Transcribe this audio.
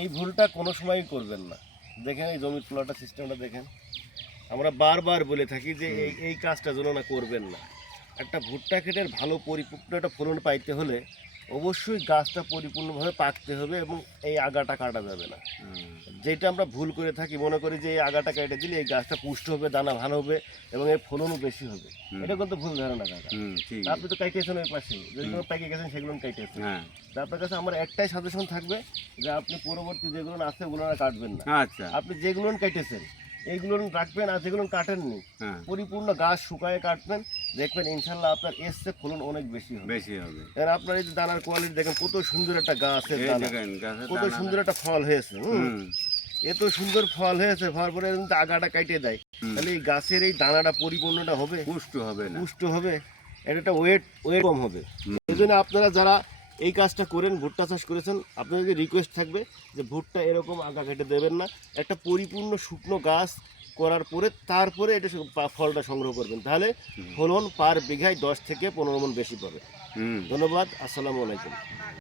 এই ভুলটা কোনো সময়ই করবেন না। দেখেন এই জমির প্লটার সিস্টেমটা দেখেন, আমরা বারবার বলে থাকি যে এই কাজটা যেন না করবেন না। একটা ভুট্টা ক্ষেতের ভালো পরিপূর্ণ একটা ফলন পাইতে হলে অবশ্যই গাছটা পরিপূর্ণভাবে পাকতে হবে এবং এই আগাটা কাটা যাবে না। যেটা আমরা ভুল করে থাকি, মনে করি যে এই আগাটা কেটে দিলে এই গাছটা পুষ্ট হবে, দানা ভালো হবে এবং এর ফলনও বেশি হবে। এটা কিন্তু ভুল ধারণা কাকা। আপনি তো কাইটেছেন ওই পাশে, যেগুলো পেকে গেছেন সেগুলো কাইটেছেন। আপনার কাছে আমার একটাই সাজেশন থাকবে যে আপনি পরবর্তী যেগুলো আছে ওগুলো আর কাটবেন না। আচ্ছা, আপনি যেগুলো কাইটেছেন এইগুলো রাখবেন, আর যেগুলো কাটেননি পরিপূর্ণ গাছ শুকায় কাটবেন, দেখবেন ইনশাল্লাহ আপনার এসছে ফলন অনেক বেশি হবে। আর আপনার এই যে দানার কোয়ালিটি দেখেন, কত সুন্দর একটা গাছের দানা, কত সুন্দর একটা ফল হয়েছে। এত সুন্দর ফল হয়েছে, ফল পরে কিন্তু আগাটা কাটিয়ে দেয়, তাহলে এই গাছের এই দানাটা পরিপূর্ণটা হবে, পুষ্ট হবে, এটা একটা ওয়েট কম হবে। এই জন্য আপনারা যারা এই কাজটা করেন, ভুট্টা চাষ করেছেন, আপনাদের রিকোয়েস্ট থাকবে যে ভুট্টা এরকম আগা কেটে দেবেন না, একটা পরিপূর্ণ শুকনো গাছ করার পরে তারপরে এটা ফলটা সংগ্রহ করবেন, তাহলে ফলন পার বিঘায় 10 থেকে 15 মণ বেশি পাবে। ধন্যবাদ, আসসালামু আলাইকুম।